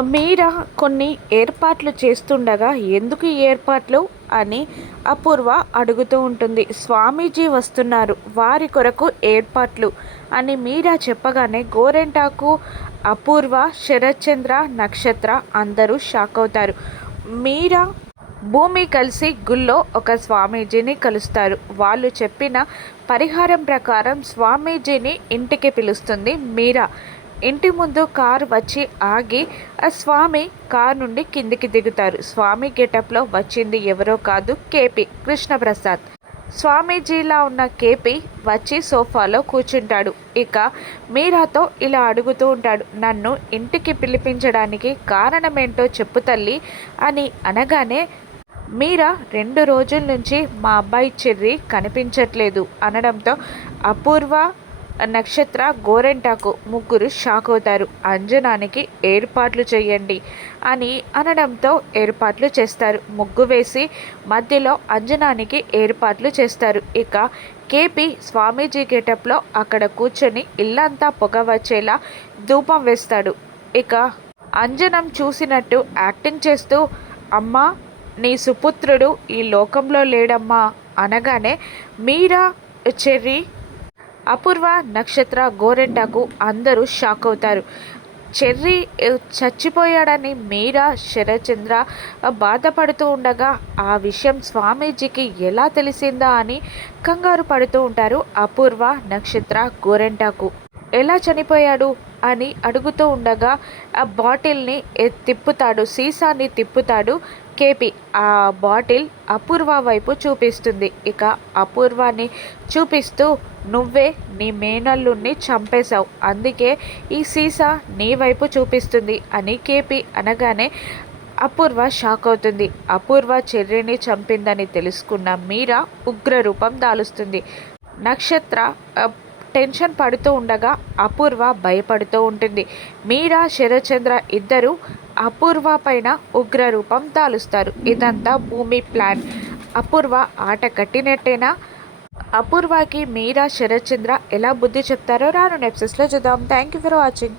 మీరా కొన్ని ఏర్పాట్లు చేస్తుండగా ఎందుకు ఏర్పాట్లు అని అపూర్వ అడుగుతూ ఉంటుంది. స్వామీజీ వస్తున్నారు. వారి కొరకు ఏర్పాట్లు అని మీరా చెప్పగానే గోరెంటాకు అపూర్వ శరత్చంద్ర నక్షత్ర అందరూ షాక్ అవుతారు. మీరా భూమి కలిసి గుళ్ళో ఒక స్వామీజీని కలుస్తారు. వాళ్ళు చెప్పిన పరిహారం ప్రకారం స్వామీజీని ఇంటికి పిలుస్తుంది మీరా. ఇంటి ముందు కారు వచ్చి ఆగి ఆ స్వామి కారు నుండి కిందికి దిగుతారు. స్వామి గెటప్లో వచ్చింది ఎవరో కాదు కేపీ కృష్ణప్రసాద్. స్వామీజీలా ఉన్న కేపీ వచ్చి సోఫాలో కూర్చుంటాడు. ఇక మీరాతో ఇలా అడుగుతూ ఉంటాడు. నన్ను ఇంటికి పిలిపించడానికి కారణమేంటో చెప్పు తల్లి అని అనగానే మీరా రెండు రోజుల నుంచి మా అబ్బాయి చెర్రి కనిపించట్లేదు అనడంతో అపూర్వ నక్షత్ర గోరెంటాకు ముగ్గురు షాక్ అవుతారు. అంజనానికి ఏర్పాట్లు చేయండి అని అనడంతో ఏర్పాట్లు చేస్తారు. ముగ్గు వేసి మధ్యలో అంజనానికి ఏర్పాట్లు చేస్తారు. ఇక కేపీ స్వామీజీ గెటప్లో అక్కడ కూర్చొని ఇల్లంతా పొగ వచ్చేలా ధూపం వేస్తాడు. ఇక అంజనం చూసినట్టు యాక్టింగ్ చేస్తూ అమ్మా నీ సుపుత్రుడు ఈ లోకంలో లేడమ్మా అనగానే మీరా చెర్రీ అపూర్వ నక్షత్ర గోరెంటాకు అందరూ షాక్ అవుతారు. చెర్రీ చచ్చిపోయాడని మీరా శరచంద్ర బాధపడుతూ ఉండగా ఆ విషయం స్వామీజీకి ఎలా తెలిసిందా అని కంగారు పడుతూ ఉంటారు అపూర్వ నక్షత్ర గోరెంటాకు ఎలా చనిపోయాడు? అని అడుగుతూ ఉండగా ఆ బాటిల్ని తిప్పుతాడు సీసాని తిప్పుతాడు కేపీ. ఆ బాటిల్ అపూర్వ వైపు చూపిస్తుంది. ఇక అపూర్వాన్ని చూపిస్తూ నువ్వే నీ మేనల్లుని చంపేశావు. అందుకే ఈ సీసా నీ వైపు చూపిస్తుంది అని కేపీ అనగానే అపూర్వ షాక్ అవుతుంది. అపూర్వ చెర్రిని చంపిందని తెలుసుకున్న మీరా ఉగ్రరూపం దాలుస్తుంది. నక్షత్ర టెన్షన్ పడుతూ ఉండగా అపూర్వ భయపడుతూ ఉంటుంది. మీరా శరచంద్ర ఇద్దరు అపూర్వ పైన ఉగ్రరూపం దాలుస్తారు. ఇదంతా భూమి ప్లాన్. అపూర్వ ఆట కట్టినట్టేనా? అపూర్వకి మీరా శరత్చంద్ర ఎలా బుద్ధి చెప్తారో రాను నెప్సెస్లో చూద్దాం. Thank you for watching